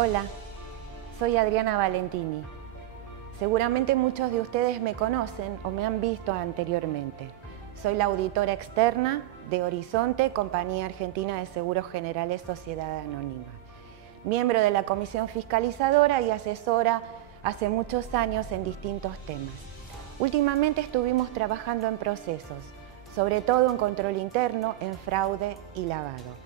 Hola, soy Adriana Valentini. Seguramente muchos de ustedes me conocen o me han visto anteriormente. Soy la auditora externa de Horizonte, Compañía Argentina de Seguros Generales Sociedad Anónima. Miembro de la Comisión Fiscalizadora y asesora hace muchos años en distintos temas. Últimamente estuvimos trabajando en procesos, sobre todo en control interno, en fraude y lavado.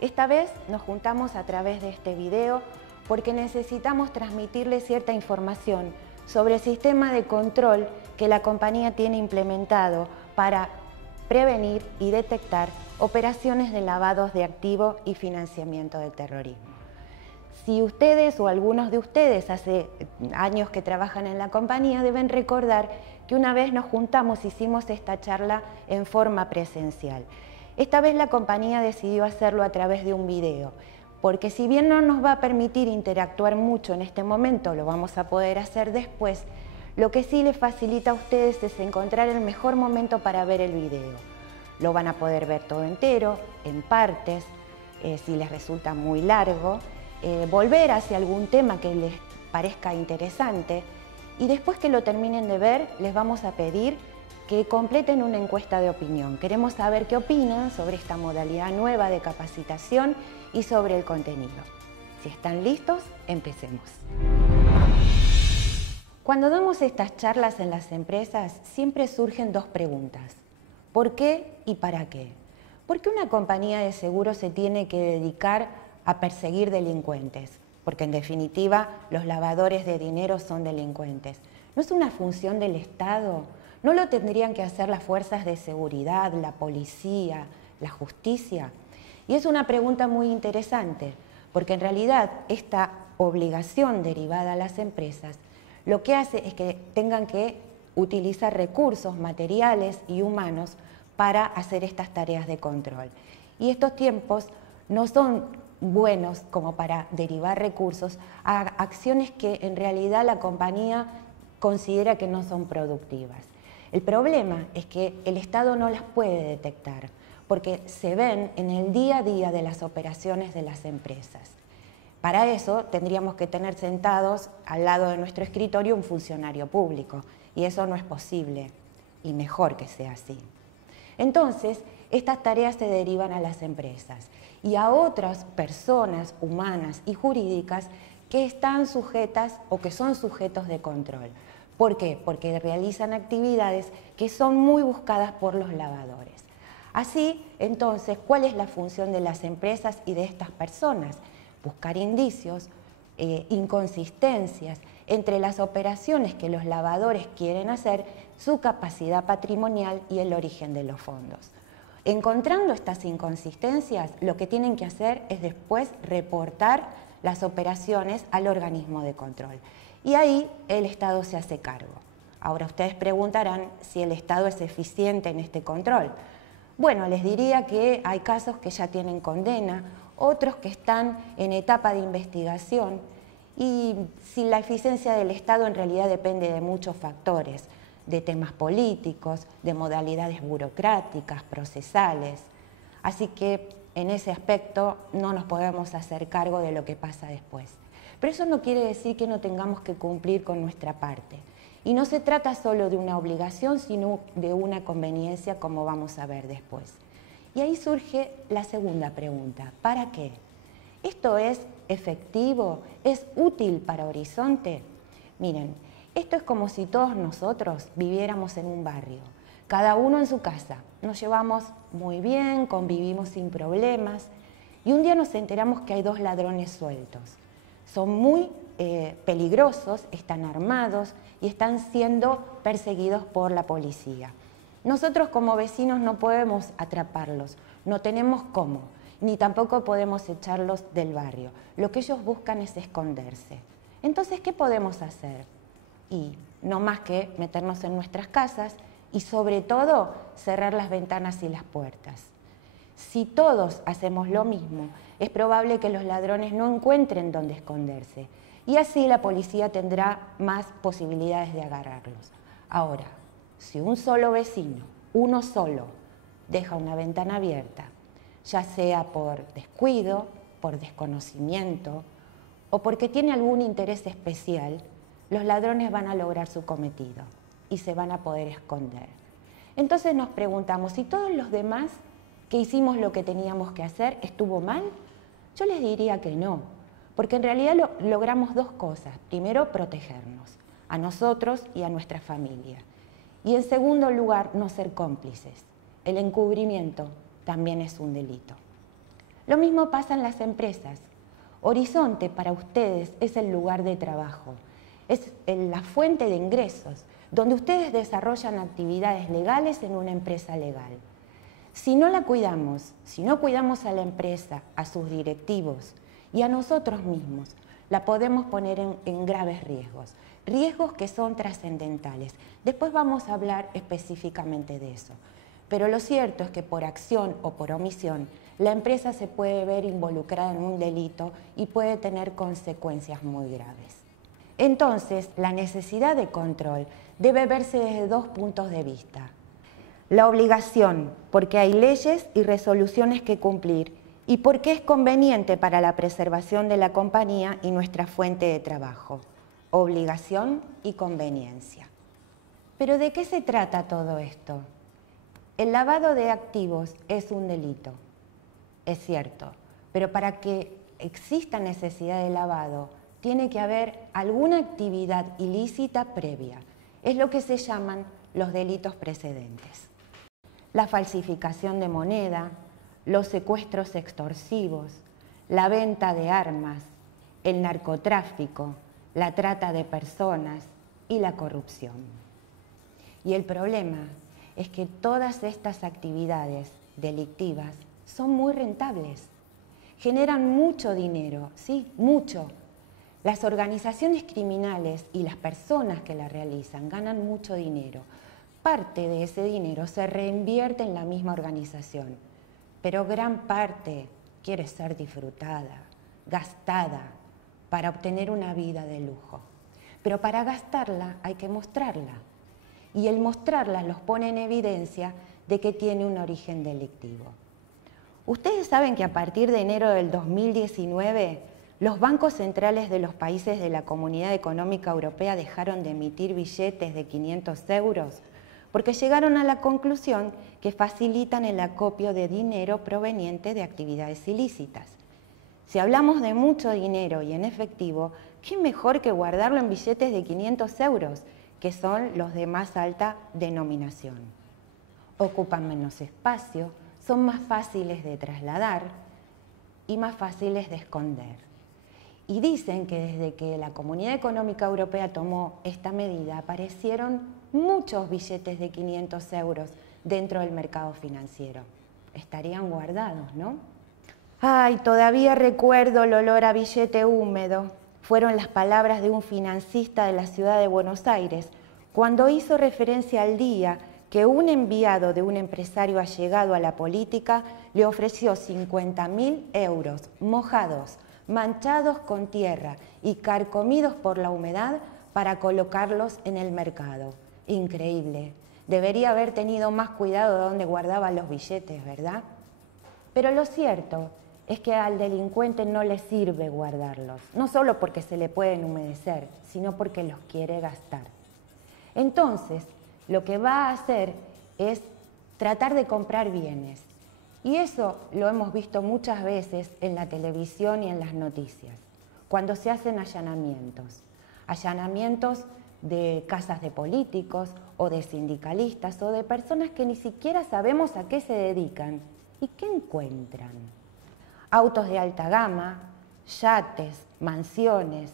Esta vez nos juntamos a través de este video porque necesitamos transmitirles cierta información sobre el sistema de control que la compañía tiene implementado para prevenir y detectar operaciones de lavados de activos y financiamiento del terrorismo. Si ustedes o algunos de ustedes hace años que trabajan en la compañía deben recordar que una vez nos juntamos, hicimos esta charla en forma presencial. Esta vez la compañía decidió hacerlo a través de un video, porque si bien no nos va a permitir interactuar mucho en este momento, lo vamos a poder hacer después, lo que sí les facilita a ustedes es encontrar el mejor momento para ver el video. Lo van a poder ver todo entero, en partes, si les resulta muy largo, volver hacia algún tema que les parezca interesante y después que lo terminen de ver les vamos a pedir que completen una encuesta de opinión. Queremos saber qué opinan sobre esta modalidad nueva de capacitación y sobre el contenido. Si están listos, empecemos. Cuando damos estas charlas en las empresas siempre surgen dos preguntas. ¿Por qué y para qué? ¿Por qué una compañía de seguros se tiene que dedicar a perseguir delincuentes? Porque en definitiva los lavadores de dinero son delincuentes. ¿No es una función del Estado? ¿No lo tendrían que hacer las fuerzas de seguridad, la policía, la justicia? Y es una pregunta muy interesante, porque en realidad esta obligación derivada a las empresas lo que hace es que tengan que utilizar recursos materiales y humanos para hacer estas tareas de control. Y estos tiempos no son buenos como para derivar recursos a acciones que en realidad la compañía considera que no son productivas. El problema es que el Estado no las puede detectar porque se ven en el día a día de las operaciones de las empresas. Para eso tendríamos que tener sentados al lado de nuestro escritorio un funcionario público y eso no es posible y mejor que sea así. Entonces, estas tareas se derivan a las empresas y a otras personas humanas y jurídicas que están sujetas o que son sujetos de control. ¿Por qué? Porque realizan actividades que son muy buscadas por los lavadores. Así, entonces, ¿cuál es la función de las empresas y de estas personas? Buscar indicios, inconsistencias entre las operaciones que los lavadores quieren hacer, su capacidad patrimonial y el origen de los fondos. Encontrando estas inconsistencias, lo que tienen que hacer es después reportar las operaciones al organismo de control. Y ahí el Estado se hace cargo. Ahora ustedes preguntarán si el Estado es eficiente en este control. Bueno, les diría que hay casos que ya tienen condena, otros que están en etapa de investigación y si la eficiencia del Estado en realidad depende de muchos factores, de temas políticos, de modalidades burocráticas, procesales. Así que en ese aspecto no nos podemos hacer cargo de lo que pasa después. Pero eso no quiere decir que no tengamos que cumplir con nuestra parte. Y no se trata solo de una obligación, sino de una conveniencia, como vamos a ver después. Y ahí surge la segunda pregunta, ¿para qué? ¿Esto es efectivo? ¿Es útil para Horizonte? Miren, esto es como si todos nosotros viviéramos en un barrio, cada uno en su casa. Nos llevamos muy bien, convivimos sin problemas y un día nos enteramos que hay dos ladrones sueltos. Son muy peligrosos, están armados y están siendo perseguidos por la policía. Nosotros como vecinos no podemos atraparlos, no tenemos cómo, ni tampoco podemos echarlos del barrio. Lo que ellos buscan es esconderse. Entonces, ¿qué podemos hacer? Y no más que meternos en nuestras casas y sobre todo cerrar las ventanas y las puertas. Si todos hacemos lo mismo, es probable que los ladrones no encuentren dónde esconderse y así la policía tendrá más posibilidades de agarrarlos. Ahora, si un solo vecino, uno solo, deja una ventana abierta, ya sea por descuido, por desconocimiento, o porque tiene algún interés especial, los ladrones van a lograr su cometido y se van a poder esconder. Entonces nos preguntamos, ¿y todos los demás que hicimos lo que teníamos que hacer estuvo mal? Yo les diría que no, porque en realidad logramos dos cosas. Primero, protegernos, a nosotros y a nuestra familia. Y en segundo lugar, no ser cómplices. El encubrimiento también es un delito. Lo mismo pasa en las empresas. Horizonte para ustedes es el lugar de trabajo, es la fuente de ingresos, donde ustedes desarrollan actividades legales en una empresa legal. Si no la cuidamos, si no cuidamos a la empresa, a sus directivos y a nosotros mismos, la podemos poner en graves riesgos, riesgos que son trascendentales. Después vamos a hablar específicamente de eso. Pero lo cierto es que por acción o por omisión, la empresa se puede ver involucrada en un delito y puede tener consecuencias muy graves. Entonces, la necesidad de control debe verse desde dos puntos de vista. La obligación, porque hay leyes y resoluciones que cumplir, y porque es conveniente para la preservación de la compañía y nuestra fuente de trabajo. Obligación y conveniencia. ¿Pero de qué se trata todo esto? El lavado de activos es un delito, es cierto, pero para que exista necesidad de lavado, tiene que haber alguna actividad ilícita previa. Es lo que se llaman los delitos precedentes. La falsificación de moneda, los secuestros extorsivos, la venta de armas, el narcotráfico, la trata de personas y la corrupción. Y el problema es que todas estas actividades delictivas son muy rentables, generan mucho dinero, sí, mucho. Las organizaciones criminales y las personas que las realizan ganan mucho dinero. Parte de ese dinero se reinvierte en la misma organización, pero gran parte quiere ser disfrutada, gastada, para obtener una vida de lujo. Pero para gastarla hay que mostrarla, y el mostrarla los pone en evidencia de que tiene un origen delictivo. Ustedes saben que a partir de enero del 2019, los bancos centrales de los países de la Comunidad Económica Europea dejaron de emitir billetes de 500 euros porque llegaron a la conclusión que facilitan el acopio de dinero proveniente de actividades ilícitas. Si hablamos de mucho dinero y en efectivo, ¿qué mejor que guardarlo en billetes de 500 euros, que son los de más alta denominación? Ocupan menos espacio, son más fáciles de trasladar y más fáciles de esconder. Y dicen que desde que la Comunidad Económica Europea tomó esta medida, aparecieron muchos billetes de 500 euros dentro del mercado financiero. Estarían guardados, ¿no? Ay, todavía recuerdo el olor a billete húmedo. Fueron las palabras de un financista de la ciudad de Buenos Aires cuando hizo referencia al día que un enviado de un empresario allegado a la política le ofreció 50.000 euros mojados, manchados con tierra y carcomidos por la humedad para colocarlos en el mercado. Increíble. Debería haber tenido más cuidado de dónde guardaba los billetes, ¿verdad? Pero lo cierto es que al delincuente no le sirve guardarlos, no solo porque se le pueden humedecer, sino porque los quiere gastar. Entonces, lo que va a hacer es tratar de comprar bienes. Y eso lo hemos visto muchas veces en la televisión y en las noticias, cuando se hacen allanamientos de casas de políticos o de sindicalistas o de personas que ni siquiera sabemos a qué se dedican y qué encuentran. Autos de alta gama, yates, mansiones.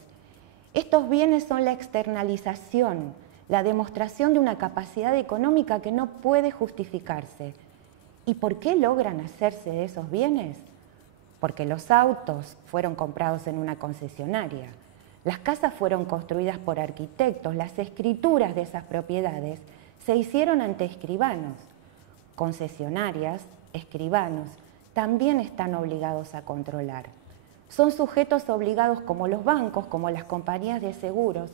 Estos bienes son la externalización, la demostración de una capacidad económica que no puede justificarse. ¿Y por qué logran hacerse de esos bienes? Porque los autos fueron comprados en una concesionaria, las casas fueron construidas por arquitectos, las escrituras de esas propiedades se hicieron ante escribanos. Concesionarias, escribanos, también están obligados a controlar. Son sujetos obligados como los bancos, como las compañías de seguros.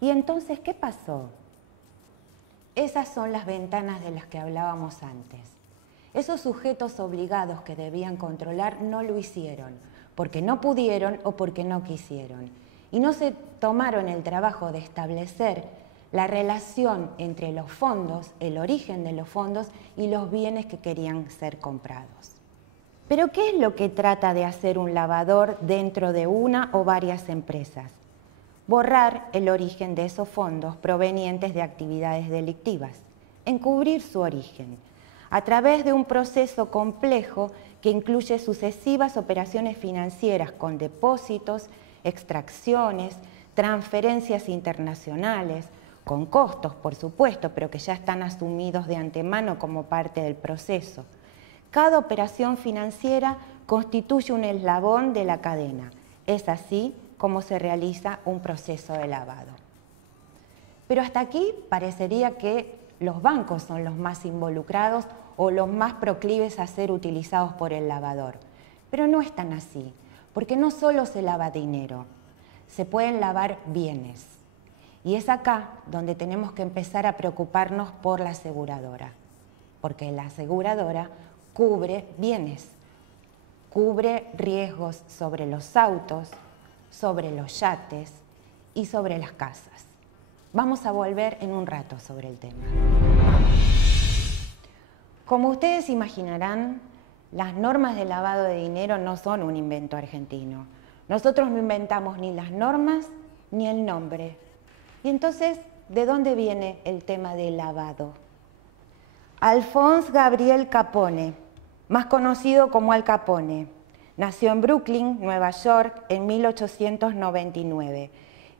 ¿Y entonces qué pasó? Esas son las ventanas de las que hablábamos antes. Esos sujetos obligados que debían controlar no lo hicieron, porque no pudieron o porque no quisieron. Y no se tomaron el trabajo de establecer la relación entre los fondos, el origen de los fondos y los bienes que querían ser comprados. Pero ¿qué es lo que trata de hacer un lavador dentro de una o varias empresas? Borrar el origen de esos fondos provenientes de actividades delictivas, encubrir su origen, a través de un proceso complejo que incluye sucesivas operaciones financieras con depósitos, extracciones, transferencias internacionales, con costos, por supuesto, pero que ya están asumidos de antemano como parte del proceso. Cada operación financiera constituye un eslabón de la cadena. Es así como se realiza un proceso de lavado. Pero hasta aquí parecería que los bancos son los más involucrados o los más proclives a ser utilizados por el lavador. Pero no es tan así, porque no solo se lava dinero, se pueden lavar bienes. Y es acá donde tenemos que empezar a preocuparnos por la aseguradora, porque la aseguradora cubre bienes, cubre riesgos sobre los autos, sobre los yates y sobre las casas. Vamos a volver en un rato sobre el tema. Como ustedes imaginarán, las normas de lavado de dinero no son un invento argentino. Nosotros no inventamos ni las normas ni el nombre. Y entonces, ¿de dónde viene el tema del lavado? Alphonse Gabriel Capone, más conocido como Al Capone, nació en Brooklyn, Nueva York, en 1899.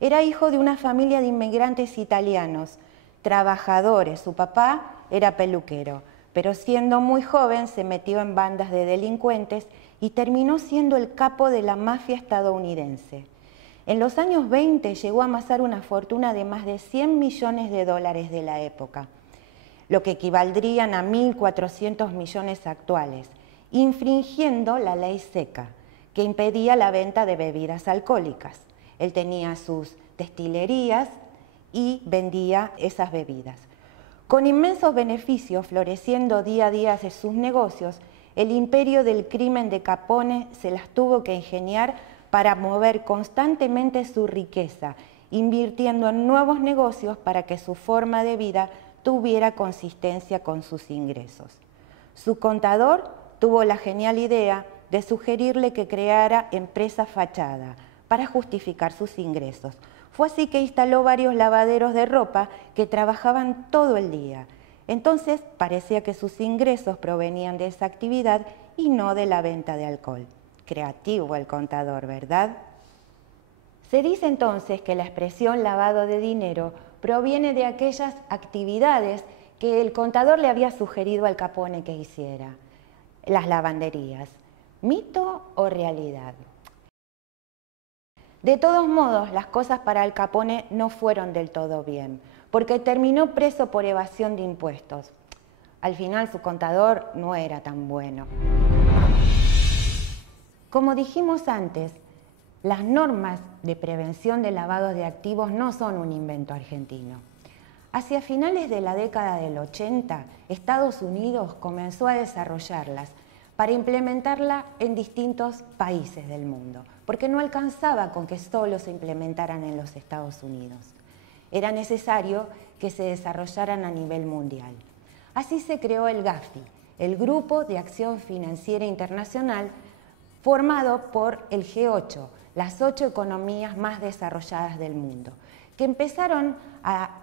Era hijo de una familia de inmigrantes italianos, trabajadores. Su papá era peluquero, pero siendo muy joven se metió en bandas de delincuentes y terminó siendo el capo de la mafia estadounidense. En los años 20 llegó a amasar una fortuna de más de 100 millones de dólares de la época, lo que equivaldrían a 1.400 millones actuales, infringiendo la ley seca, que impedía la venta de bebidas alcohólicas. Él tenía sus destilerías y vendía esas bebidas. Con inmensos beneficios, floreciendo día a día de sus negocios, el imperio del crimen de Capone se las tuvo que ingeniar para mover constantemente su riqueza, invirtiendo en nuevos negocios para que su forma de vida tuviera consistencia con sus ingresos. Su contador tuvo la genial idea de sugerirle que creara empresa fachada para justificar sus ingresos. Fue así que instaló varios lavaderos de ropa que trabajaban todo el día. Entonces parecía que sus ingresos provenían de esa actividad y no de la venta de alcohol. Creativo el contador, ¿verdad? Se dice entonces que la expresión lavado de dinero proviene de aquellas actividades que el contador le había sugerido al Capone que hiciera, las lavanderías. ¿Mito o realidad? De todos modos, las cosas para el Capone no fueron del todo bien, porque terminó preso por evasión de impuestos. Al final su contador no era tan bueno. Como dijimos antes, las normas de prevención de lavados de activos no son un invento argentino. Hacia finales de la década del 80, Estados Unidos comenzó a desarrollarlas para implementarla en distintos países del mundo, porque no alcanzaba con que solo se implementaran en los Estados Unidos. Era necesario que se desarrollaran a nivel mundial. Así se creó el GAFI, el Grupo de Acción Financiera Internacional, formado por el G8, las 8 economías más desarrolladas del mundo, que empezaron a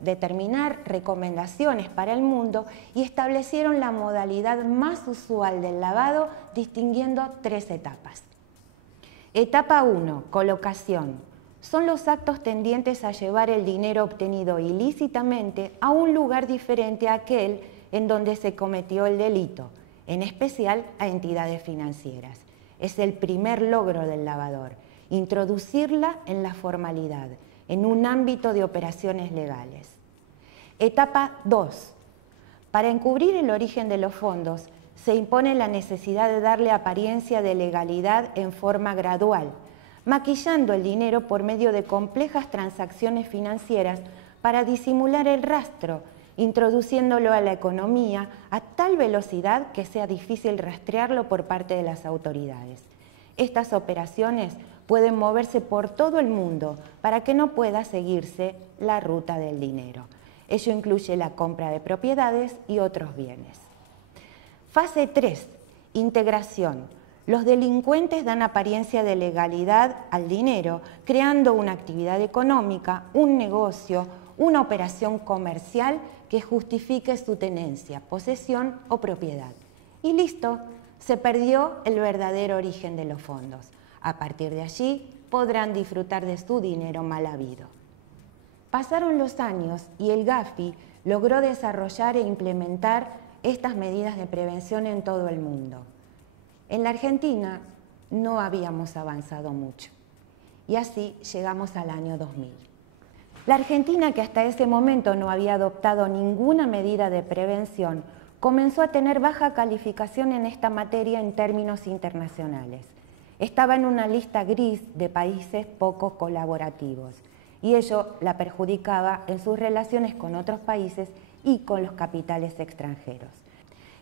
determinar recomendaciones para el mundo y establecieron la modalidad más usual del lavado, distinguiendo 3 etapas. Etapa 1, colocación. Son los actos tendientes a llevar el dinero obtenido ilícitamente a un lugar diferente a aquel en donde se cometió el delito, en especial a entidades financieras. Es el primer logro del lavador, introducirla en la formalidad, en un ámbito de operaciones legales. Etapa 2. Para encubrir el origen de los fondos, se impone la necesidad de darle apariencia de legalidad en forma gradual, maquillando el dinero por medio de complejas transacciones financieras para disimular el rastro, introduciéndolo a la economía a tal velocidad que sea difícil rastrearlo por parte de las autoridades. Estas operaciones pueden moverse por todo el mundo para que no pueda seguirse la ruta del dinero. Ello incluye la compra de propiedades y otros bienes. Fase 3. Integración. Los delincuentes dan apariencia de legalidad al dinero, creando una actividad económica, un negocio, una operación comercial que justifique su tenencia, posesión o propiedad. Y listo, se perdió el verdadero origen de los fondos. A partir de allí podrán disfrutar de su dinero mal habido. Pasaron los años y el GAFI logró desarrollar e implementar estas medidas de prevención en todo el mundo. En la Argentina no habíamos avanzado mucho y así llegamos al año 2000. La Argentina, que hasta ese momento no había adoptado ninguna medida de prevención, comenzó a tener baja calificación en esta materia en términos internacionales. Estaba en una lista gris de países poco colaborativos y ello la perjudicaba en sus relaciones con otros países y con los capitales extranjeros.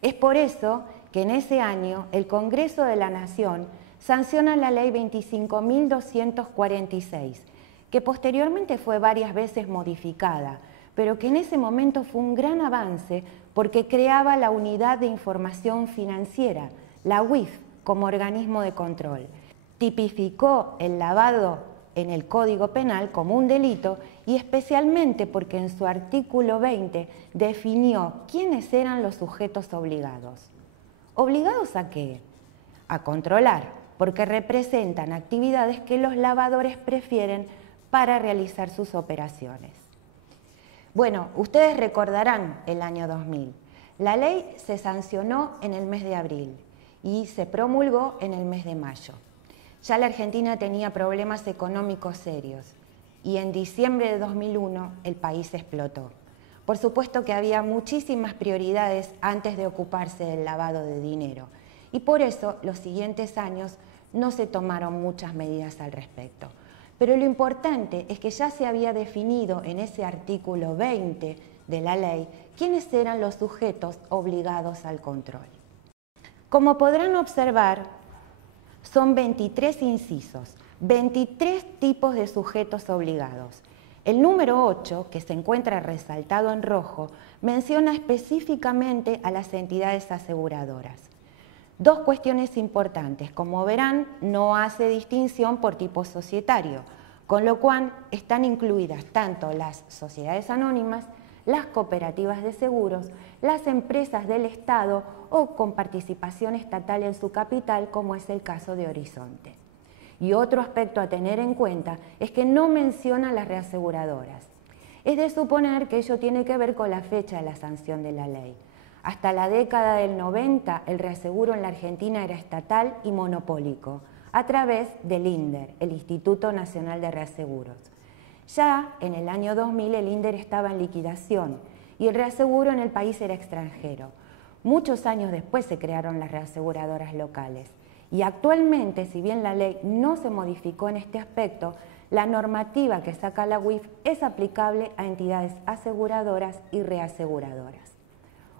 Es por eso que en ese año el Congreso de la Nación sanciona la Ley 25.246, que posteriormente fue varias veces modificada, pero que en ese momento fue un gran avance porque creaba la Unidad de Información Financiera, la UIF, como organismo de control. Tipificó el lavado en el Código Penal como un delito y especialmente porque en su artículo 20 definió quiénes eran los sujetos obligados. ¿Obligados a qué? A controlar, porque representan actividades que los lavadores prefieren para realizar sus operaciones. Bueno, ustedes recordarán el año 2000. La ley se sancionó en el mes de abril y se promulgó en el mes de mayo. Ya la Argentina tenía problemas económicos serios y en diciembre de 2001 el país explotó. Por supuesto que había muchísimas prioridades antes de ocuparse del lavado de dinero y por eso los siguientes años no se tomaron muchas medidas al respecto. Pero lo importante es que ya se había definido en ese artículo 20 de la ley quiénes eran los sujetos obligados al control. Como podrán observar, son 23 incisos, 23 tipos de sujetos obligados. El número 8, que se encuentra resaltado en rojo, menciona específicamente a las entidades aseguradoras. Dos cuestiones importantes. Como verán, no hace distinción por tipo societario, con lo cual están incluidas tanto las sociedades anónimas, las cooperativas de seguros, las empresas del Estado o con participación estatal en su capital, como es el caso de Horizonte. Y otro aspecto a tener en cuenta es que no menciona las reaseguradoras. Es de suponer que ello tiene que ver con la fecha de la sanción de la ley. Hasta la década del 90, el reaseguro en la Argentina era estatal y monopólico, a través del INDER, el Instituto Nacional de Reaseguros. Ya en el año 2000 el INDER estaba en liquidación y el reaseguro en el país era extranjero. Muchos años después se crearon las reaseguradoras locales y actualmente, si bien la ley no se modificó en este aspecto, la normativa que saca la UIF es aplicable a entidades aseguradoras y reaseguradoras.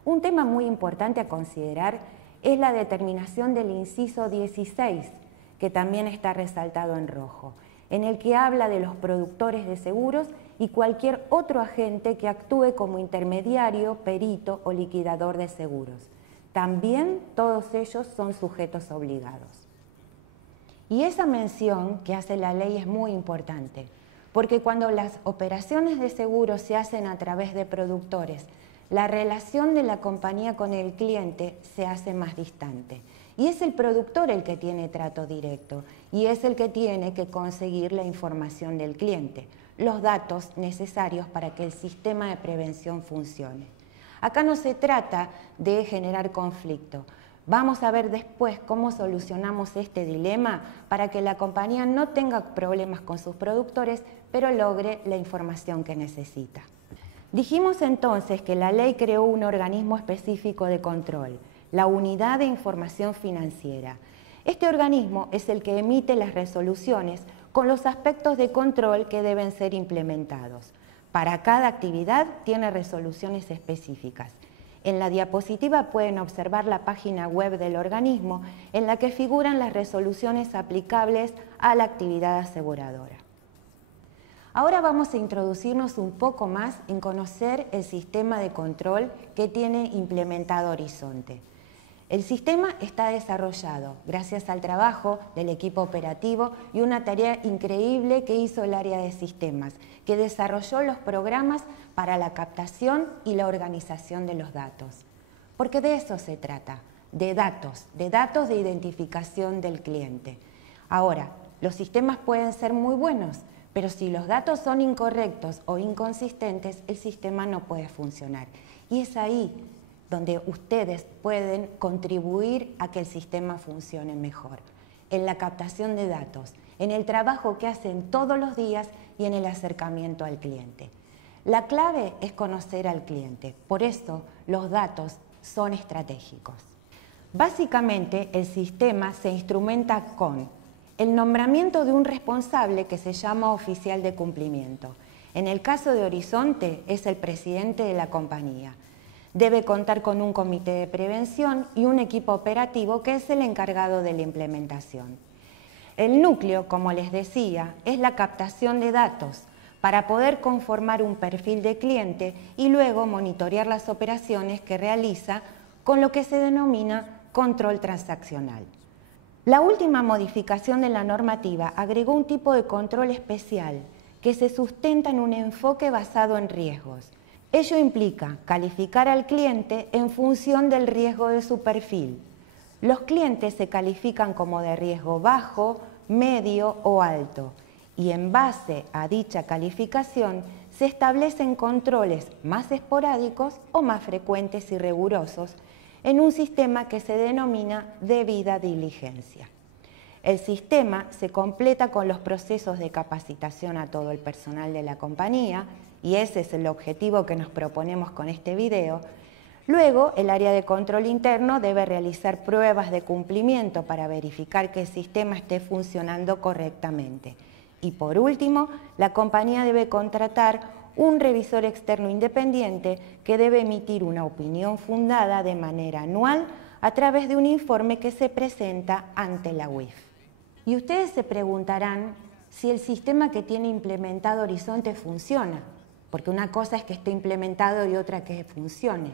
Un tema muy importante a considerar es la determinación del inciso 16, que también está resaltado en rojo, en el que habla de los productores de seguros y cualquier otro agente que actúe como intermediario, perito o liquidador de seguros. También todos ellos son sujetos obligados. Y esa mención que hace la ley es muy importante, porque cuando las operaciones de seguros se hacen a través de productores, la relación de la compañía con el cliente se hace más distante. Y es el productor el que tiene trato directo y es el que tiene que conseguir la información del cliente, los datos necesarios para que el sistema de prevención funcione. Acá no se trata de generar conflicto. Vamos a ver después cómo solucionamos este dilema para que la compañía no tenga problemas con sus productores, pero logre la información que necesita. Dijimos entonces que la ley creó un organismo específico de control, la Unidad de Información Financiera. Este organismo es el que emite las resoluciones con los aspectos de control que deben ser implementados. Para cada actividad tiene resoluciones específicas. En la diapositiva pueden observar la página web del organismo en la que figuran las resoluciones aplicables a la actividad aseguradora. Ahora vamos a introducirnos un poco más en conocer el sistema de control que tiene implementado Horizonte. El sistema está desarrollado gracias al trabajo del equipo operativo y una tarea increíble que hizo el área de sistemas, que desarrolló los programas para la captación y la organización de los datos. Porque de eso se trata, de datos de identificación del cliente. Ahora, los sistemas pueden ser muy buenos, pero si los datos son incorrectos o inconsistentes, el sistema no puede funcionar. Y es ahí donde ustedes pueden contribuir a que el sistema funcione mejor, en la captación de datos, en el trabajo que hacen todos los días y en el acercamiento al cliente. La clave es conocer al cliente, por eso los datos son estratégicos. Básicamente, el sistema se instrumenta con el nombramiento de un responsable que se llama oficial de cumplimiento. En el caso de Horizonte, es el presidente de la compañía. Debe contar con un comité de prevención y un equipo operativo que es el encargado de la implementación. El núcleo, como les decía, es la captación de datos para poder conformar un perfil de cliente y luego monitorear las operaciones que realiza con lo que se denomina control transaccional. La última modificación de la normativa agregó un tipo de control especial que se sustenta en un enfoque basado en riesgos. Ello implica calificar al cliente en función del riesgo de su perfil. Los clientes se califican como de riesgo bajo, medio o alto, y en base a dicha calificación se establecen controles más esporádicos o más frecuentes y rigurosos en un sistema que se denomina debida diligencia. El sistema se completa con los procesos de capacitación a todo el personal de la compañía, y ese es el objetivo que nos proponemos con este video. Luego, el área de control interno debe realizar pruebas de cumplimiento para verificar que el sistema esté funcionando correctamente. Y por último, la compañía debe contratar un revisor externo independiente que debe emitir una opinión fundada de manera anual a través de un informe que se presenta ante la UIF. Y ustedes se preguntarán si el sistema que tiene implementado Horizonte funciona, porque una cosa es que esté implementado y otra que funcione.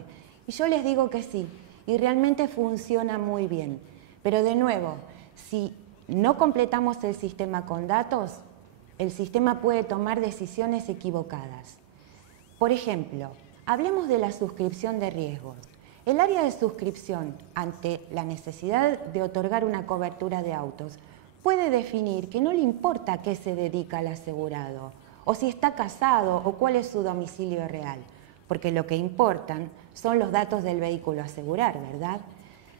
Y yo les digo que sí, y realmente funciona muy bien. Pero de nuevo, si no completamos el sistema con datos, el sistema puede tomar decisiones equivocadas. Por ejemplo, hablemos de la suscripción de riesgos. El área de suscripción, ante la necesidad de otorgar una cobertura de autos, puede definir que no le importa a qué se dedica el asegurado, o si está casado o cuál es su domicilio real, porque lo que importan son los datos del vehículo a asegurar, ¿verdad?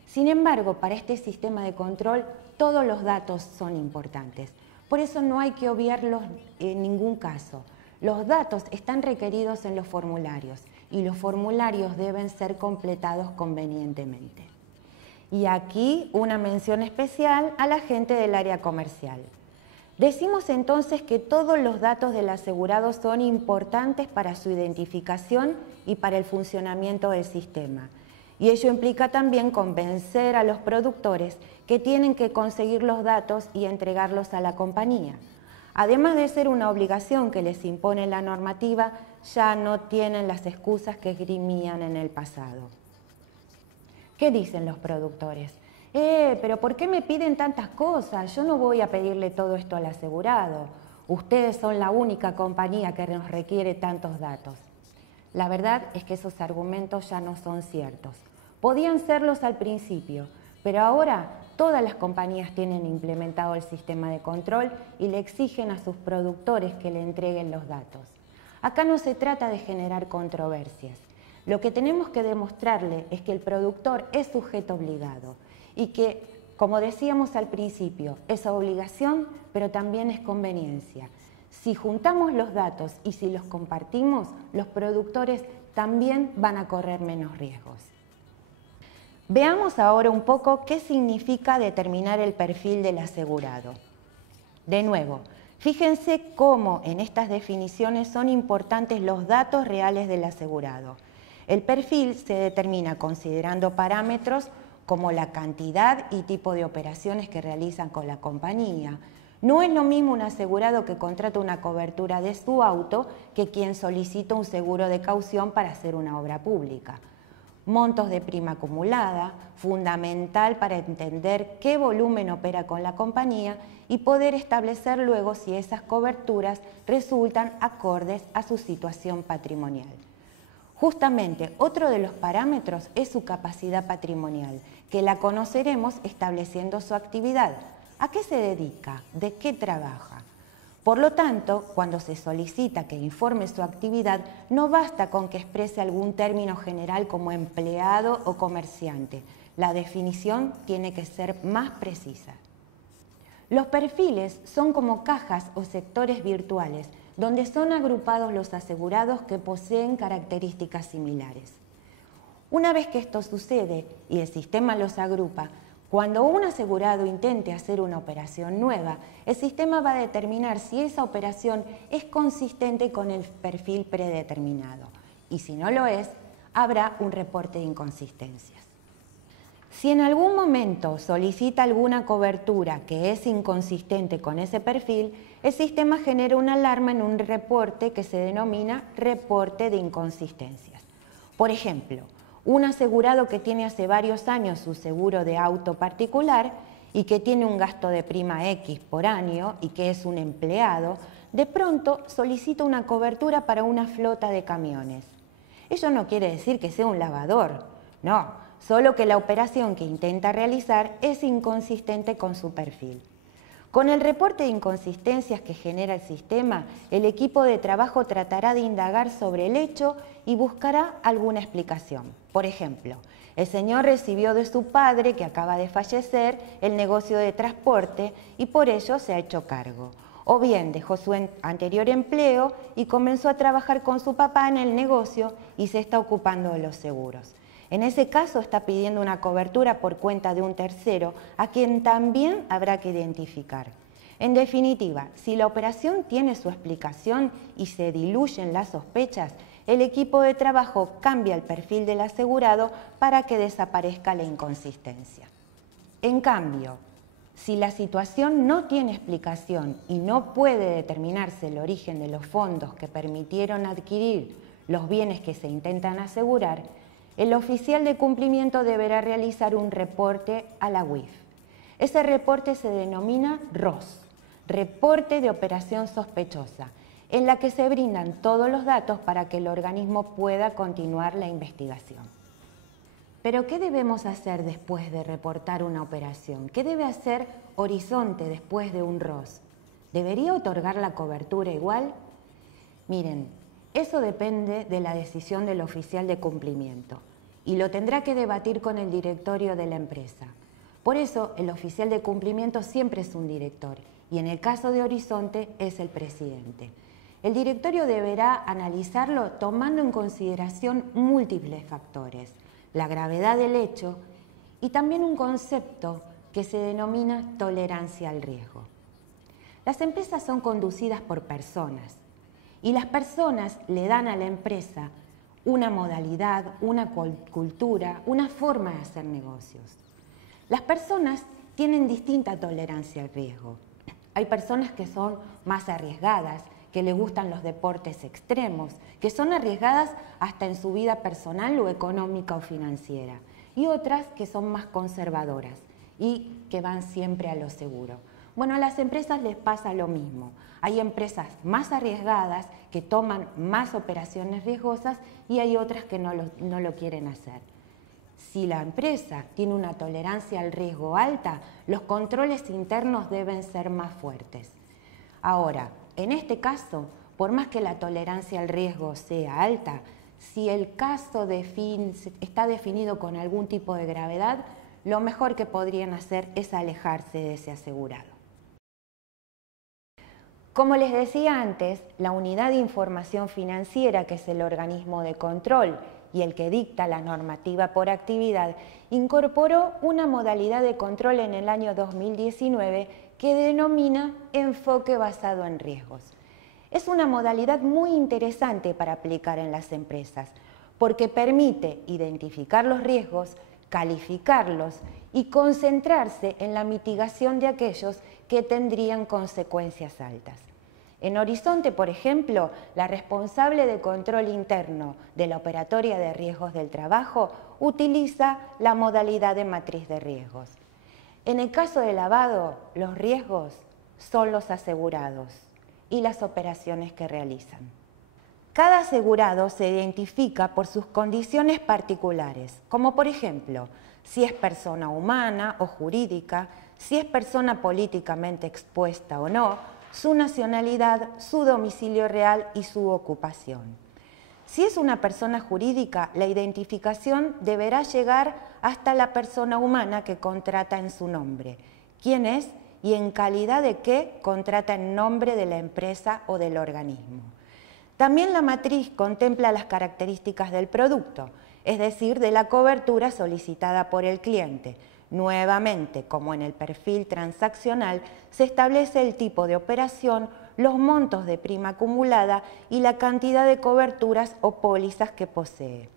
Sin embargo, para este sistema de control, todos los datos son importantes. Por eso no hay que obviarlos en ningún caso. Los datos están requeridos en los formularios y los formularios deben ser completados convenientemente. Y aquí una mención especial a la gente del área comercial. Decimos entonces que todos los datos del asegurado son importantes para su identificación y para el funcionamiento del sistema. Y ello implica también convencer a los productores que tienen que conseguir los datos y entregarlos a la compañía. Además de ser una obligación que les impone la normativa, ya no tienen las excusas que esgrimían en el pasado. ¿Qué dicen los productores? Pero ¿por qué me piden tantas cosas? Yo no voy a pedirle todo esto al asegurado. Ustedes son la única compañía que nos requiere tantos datos. La verdad es que esos argumentos ya no son ciertos. Podían serlos al principio, pero ahora todas las compañías tienen implementado el sistema de control y le exigen a sus productores que le entreguen los datos. Acá no se trata de generar controversias. Lo que tenemos que demostrarle es que el productor es sujeto obligado y que, como decíamos al principio, es obligación, pero también es conveniencia. Si juntamos los datos y si los compartimos, los productores también van a correr menos riesgos. Veamos ahora un poco qué significa determinar el perfil del asegurado. De nuevo, fíjense cómo en estas definiciones son importantes los datos reales del asegurado. El perfil se determina considerando parámetros como la cantidad y tipo de operaciones que realizan con la compañía. No es lo mismo un asegurado que contrata una cobertura de su auto que quien solicita un seguro de caución para hacer una obra pública. Montos de prima acumulada, fundamental para entender qué volumen opera con la compañía y poder establecer luego si esas coberturas resultan acordes a su situación patrimonial. Justamente, otro de los parámetros es su capacidad patrimonial, que la conoceremos estableciendo su actividad. ¿A qué se dedica? ¿De qué trabaja? Por lo tanto, cuando se solicita que informe su actividad, no basta con que exprese algún término general como empleado o comerciante. La definición tiene que ser más precisa. Los perfiles son como cajas o sectores virtuales, donde son agrupados los asegurados que poseen características similares. Una vez que esto sucede y el sistema los agrupa, cuando un asegurado intente hacer una operación nueva, el sistema va a determinar si esa operación es consistente con el perfil predeterminado y si no lo es, habrá un reporte de inconsistencias. Si en algún momento solicita alguna cobertura que es inconsistente con ese perfil, el sistema genera una alarma en un reporte que se denomina reporte de inconsistencias. Por ejemplo, un asegurado que tiene hace varios años su seguro de auto particular y que tiene un gasto de prima X por año y que es un empleado, de pronto solicita una cobertura para una flota de camiones. Eso no quiere decir que sea un lavador, no, solo que la operación que intenta realizar es inconsistente con su perfil. Con el reporte de inconsistencias que genera el sistema, el equipo de trabajo tratará de indagar sobre el hecho y buscará alguna explicación. Por ejemplo, el señor recibió de su padre, que acaba de fallecer, el negocio de transporte y por ello se ha hecho cargo. O bien dejó su anterior empleo y comenzó a trabajar con su papá en el negocio y se está ocupando de los seguros. En ese caso está pidiendo una cobertura por cuenta de un tercero, a quien también habrá que identificar. En definitiva, si la operación tiene su explicación y se diluyen las sospechas, el equipo de trabajo cambia el perfil del asegurado para que desaparezca la inconsistencia. En cambio, si la situación no tiene explicación y no puede determinarse el origen de los fondos que permitieron adquirir los bienes que se intentan asegurar, el oficial de cumplimiento deberá realizar un reporte a la UIF. Ese reporte se denomina ROS, Reporte de Operación Sospechosa, en la que se brindan todos los datos para que el organismo pueda continuar la investigación. Pero, ¿qué debemos hacer después de reportar una operación? ¿Qué debe hacer Horizonte después de un ROS? ¿Debería otorgar la cobertura igual? Miren, eso depende de la decisión del oficial de cumplimiento y lo tendrá que debatir con el directorio de la empresa. Por eso, el oficial de cumplimiento siempre es un director y en el caso de Horizonte es el presidente. El directorio deberá analizarlo tomando en consideración múltiples factores, la gravedad del hecho y también un concepto que se denomina tolerancia al riesgo. Las empresas son conducidas por personas y las personas le dan a la empresa una modalidad, una cultura, una forma de hacer negocios. Las personas tienen distinta tolerancia al riesgo. Hay personas que son más arriesgadas, que les gustan los deportes extremos, que son arriesgadas hasta en su vida personal o económica o financiera, y otras que son más conservadoras y que van siempre a lo seguro. Bueno, a las empresas les pasa lo mismo. Hay empresas más arriesgadas que toman más operaciones riesgosas y hay otras que no lo quieren hacer. Si la empresa tiene una tolerancia al riesgo alta, los controles internos deben ser más fuertes. Ahora, en este caso, por más que la tolerancia al riesgo sea alta, si el caso está definido con algún tipo de gravedad, lo mejor que podrían hacer es alejarse de ese asegurado. Como les decía antes, la Unidad de Información Financiera, que es el organismo de control y el que dicta la normativa por actividad, incorporó una modalidad de control en el año 2019 que denomina enfoque basado en riesgos. Es una modalidad muy interesante para aplicar en las empresas, porque permite identificar los riesgos, calificarlos y concentrarse en la mitigación de aquellos que tendrían consecuencias altas. En Horizonte, por ejemplo, la responsable de control interno de la operatoria de riesgos del trabajo utiliza la modalidad de matriz de riesgos. En el caso de lavado, los riesgos son los asegurados y las operaciones que realizan. Cada asegurado se identifica por sus condiciones particulares, como por ejemplo, si es persona humana o jurídica, si es persona políticamente expuesta o no, su nacionalidad, su domicilio real y su ocupación. Si es una persona jurídica, la identificación deberá llegar hasta la persona humana que contrata en su nombre, quién es y en calidad de qué contrata en nombre de la empresa o del organismo. También la matriz contempla las características del producto, es decir, de la cobertura solicitada por el cliente. Nuevamente, como en el perfil transaccional, se establece el tipo de operación, los montos de prima acumulada y la cantidad de coberturas o pólizas que posee.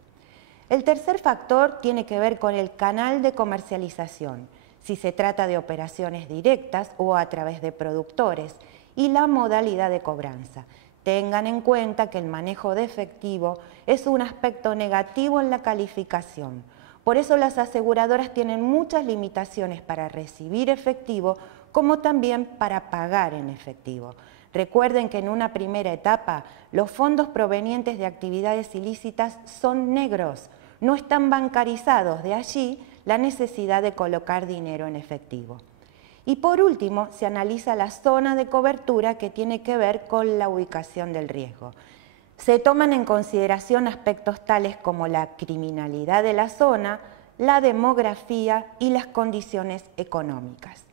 El tercer factor tiene que ver con el canal de comercialización, si se trata de operaciones directas o a través de productores, y la modalidad de cobranza. Tengan en cuenta que el manejo de efectivo es un aspecto negativo en la calificación. Por eso las aseguradoras tienen muchas limitaciones para recibir efectivo, como también para pagar en efectivo. Recuerden que en una primera etapa los fondos provenientes de actividades ilícitas son negros, no están bancarizados, de allí la necesidad de colocar dinero en efectivo. Y por último, se analiza la zona de cobertura que tiene que ver con la ubicación del riesgo. Se toman en consideración aspectos tales como la criminalidad de la zona, la demografía y las condiciones económicas.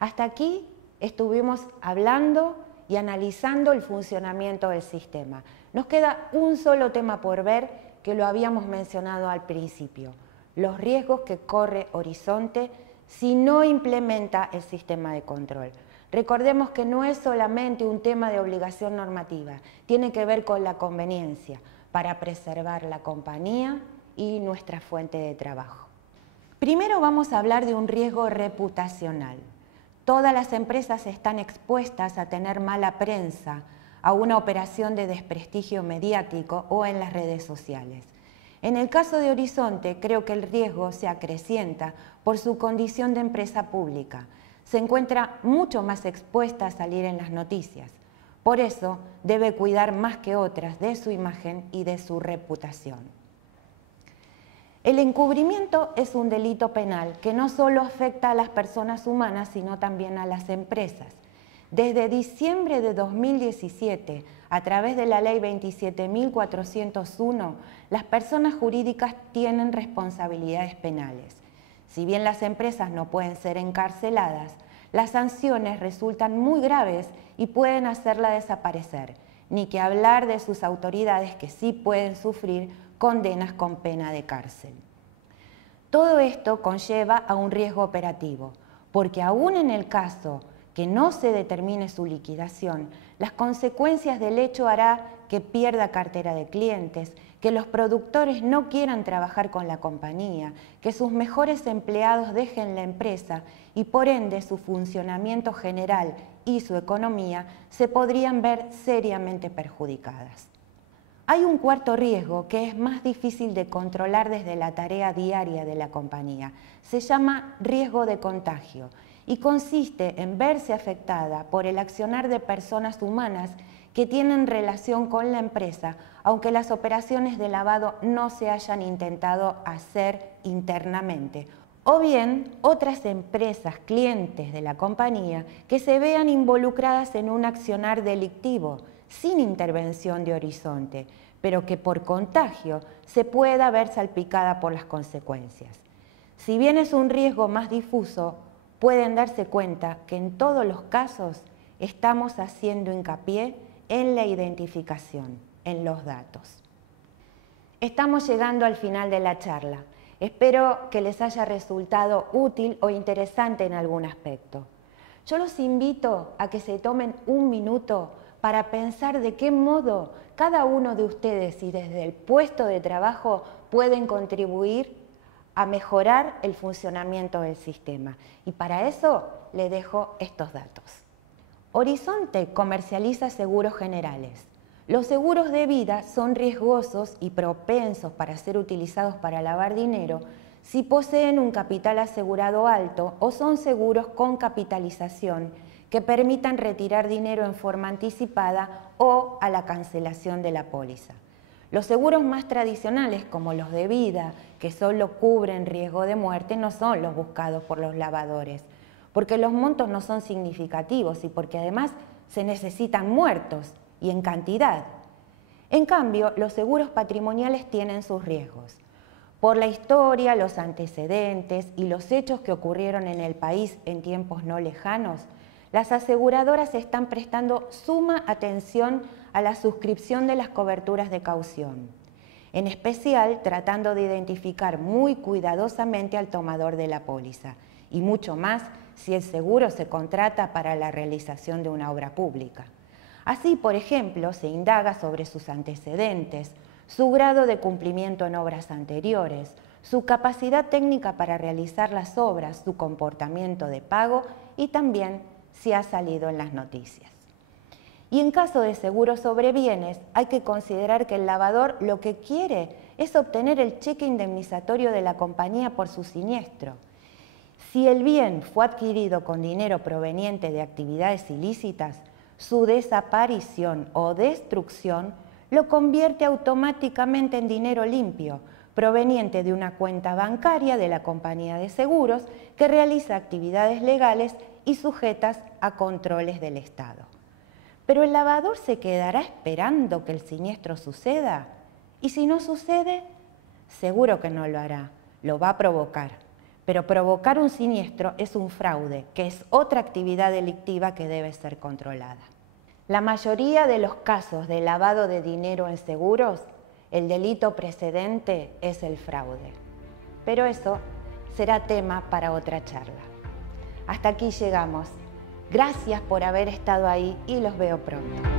Hasta aquí estuvimos hablando y analizando el funcionamiento del sistema. Nos queda un solo tema por ver que lo habíamos mencionado al principio, los riesgos que corre Horizonte si no implementa el sistema de control. Recordemos que no es solamente un tema de obligación normativa, tiene que ver con la conveniencia para preservar la compañía y nuestra fuente de trabajo. Primero vamos a hablar de un riesgo reputacional. Todas las empresas están expuestas a tener mala prensa, a una operación de desprestigio mediático o en las redes sociales. En el caso de Horizonte, creo que el riesgo se acrecienta por su condición de empresa pública. Se encuentra mucho más expuesta a salir en las noticias. Por eso, debe cuidar más que otras de su imagen y de su reputación. El encubrimiento es un delito penal que no solo afecta a las personas humanas, sino también a las empresas. Desde diciembre de 2017, a través de la Ley 27.401, las personas jurídicas tienen responsabilidades penales. Si bien las empresas no pueden ser encarceladas, las sanciones resultan muy graves y pueden hacerla desaparecer, ni que hablar de sus autoridades que sí pueden sufrir condenas con pena de cárcel. Todo esto conlleva a un riesgo operativo, porque aún en el caso que no se determine su liquidación, las consecuencias del hecho hará que pierda cartera de clientes, que los productores no quieran trabajar con la compañía, que sus mejores empleados dejen la empresa y por ende su funcionamiento general y su economía se podrían ver seriamente perjudicadas. Hay un cuarto riesgo que es más difícil de controlar desde la tarea diaria de la compañía. Se llama riesgo de contagio y consiste en verse afectada por el accionar de personas humanas que tienen relación con la empresa, aunque las operaciones de lavado no se hayan intentado hacer internamente, o bien otras empresas clientes de la compañía que se vean involucradas en un accionar delictivo sin intervención de Horizonte, pero que por contagio se pueda ver salpicada por las consecuencias. Si bien es un riesgo más difuso, pueden darse cuenta que en todos los casos estamos haciendo hincapié en la identificación, en los datos. Estamos llegando al final de la charla. Espero que les haya resultado útil o interesante en algún aspecto. Yo los invito a que se tomen un minuto para pensar de qué modo cada uno de ustedes y desde el puesto de trabajo pueden contribuir a mejorar el funcionamiento del sistema. Y para eso le dejo estos datos. Horizonte comercializa seguros generales. Los seguros de vida son riesgosos y propensos para ser utilizados para lavar dinero si poseen un capital asegurado alto o son seguros con capitalización que permitan retirar dinero en forma anticipada o a la cancelación de la póliza. Los seguros más tradicionales, como los de vida, que solo cubren riesgo de muerte, no son los buscados por los lavadores, porque los montos no son significativos y porque además se necesitan muertos y en cantidad. En cambio, los seguros patrimoniales tienen sus riesgos. Por la historia, los antecedentes y los hechos que ocurrieron en el país en tiempos no lejanos, las aseguradoras están prestando suma atención a la suscripción de las coberturas de caución, en especial tratando de identificar muy cuidadosamente al tomador de la póliza, y mucho más si el seguro se contrata para la realización de una obra pública. Así, por ejemplo, se indaga sobre sus antecedentes, su grado de cumplimiento en obras anteriores, su capacidad técnica para realizar las obras, su comportamiento de pago y también si ha salido en las noticias. Y en caso de seguro sobre bienes, hay que considerar que el lavador lo que quiere es obtener el cheque indemnizatorio de la compañía por su siniestro. Si el bien fue adquirido con dinero proveniente de actividades ilícitas, su desaparición o destrucción lo convierte automáticamente en dinero limpio, proveniente de una cuenta bancaria de la compañía de seguros que realiza actividades legales y sujetas a controles del Estado. ¿Pero el lavador se quedará esperando que el siniestro suceda? ¿Y si no sucede? Seguro que no lo hará, lo va a provocar. Pero provocar un siniestro es un fraude, que es otra actividad delictiva que debe ser controlada. La mayoría de los casos de lavado de dinero en seguros, el delito precedente es el fraude. Pero eso será tema para otra charla. Hasta aquí llegamos. Gracias por haber estado ahí y los veo pronto.